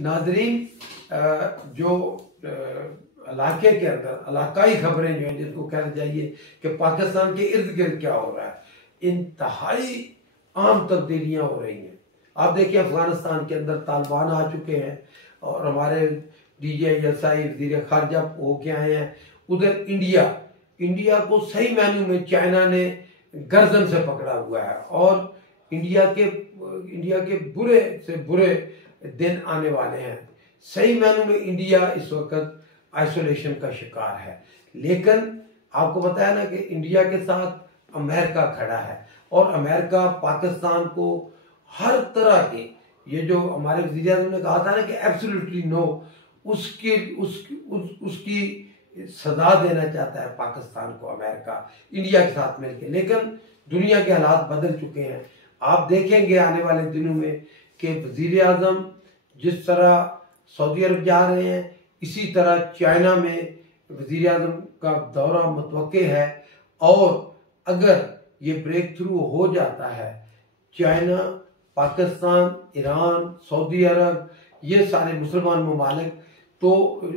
नाजरीन, जो इलाके के अंदर इलाकाई खबरें जो हैं, जिसको कहना चाहिए कि पाकिस्तान के इर्द गिर्द क्या हो रहा है, इंतहाई आम तब्दीलियां हो रही हैं। आप देखिए, अफगानिस्तान के अंदर तालिबान आ चुके हैं और हमारे DJI वज़ीर खारजा होके आए हैं। उधर इंडिया को सही मायनों में चाइना ने गर्दन से पकड़ा हुआ है और इंडिया के बुरे से बुरे दिन आने वाले हैं। सही मायनों में इंडिया इस वक्त आइसोलेशन का शिकार है, लेकिन आपको बताया ना कि इंडिया के साथ अमेरिका खड़ा है और अमेरिका पाकिस्तान को हर तरह के, ये जो हमारे वज़ीर आज़म ने कहा था ना कि एब्सोल्युटली नो, उसकी सजा देना चाहता है पाकिस्तान को अमेरिका इंडिया के साथ मिलकर। लेकिन दुनिया के हालात बदल चुके हैं। आप देखेंगे आने वाले दिनों में कि वज़ीर आज़म जिस तरह सऊदी अरब जा रहे हैं, इसी तरह चाइना में वज़ीर आज़म का दौरा मुतवक्के है। और अगर ये ब्रेक थ्रू हो जाता है, चाइना, पाकिस्तान, ईरान, सऊदी अरब, ये सारे मुसलमान ममालिक तो,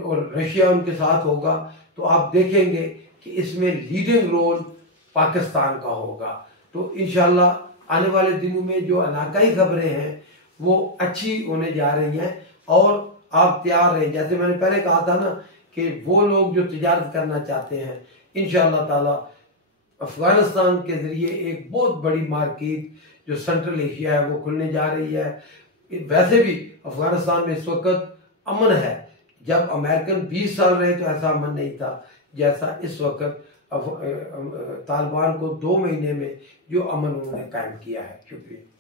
और रशिया उनके साथ होगा, तो आप देखेंगे कि इसमें लीडिंग रोल पाकिस्तान का होगा। तो इंशाल्लाह आने वाले दिनों में जो इलाकाई खबरें हैं वो अच्छी होने जा रही हैं और आप तैयार रहें। जैसे मैंने पहले कहा था ना कि वो लोग जो तिजारत करना चाहते हैं, इंशाअल्लाह ताला अफगानिस्तान के ज़रिए एक बहुत बड़ी मार्केट जो सेंट्रल एशिया है वो खुलने जा रही है। वैसे भी अफगानिस्तान में इस वक्त अमन है। जब अमेरिकन 20 साल रहे तो ऐसा अमन नहीं था जैसा इस वक्त तालिबान को 2 महीने में जो अमन उन्होंने कायम किया है। शुक्रिया।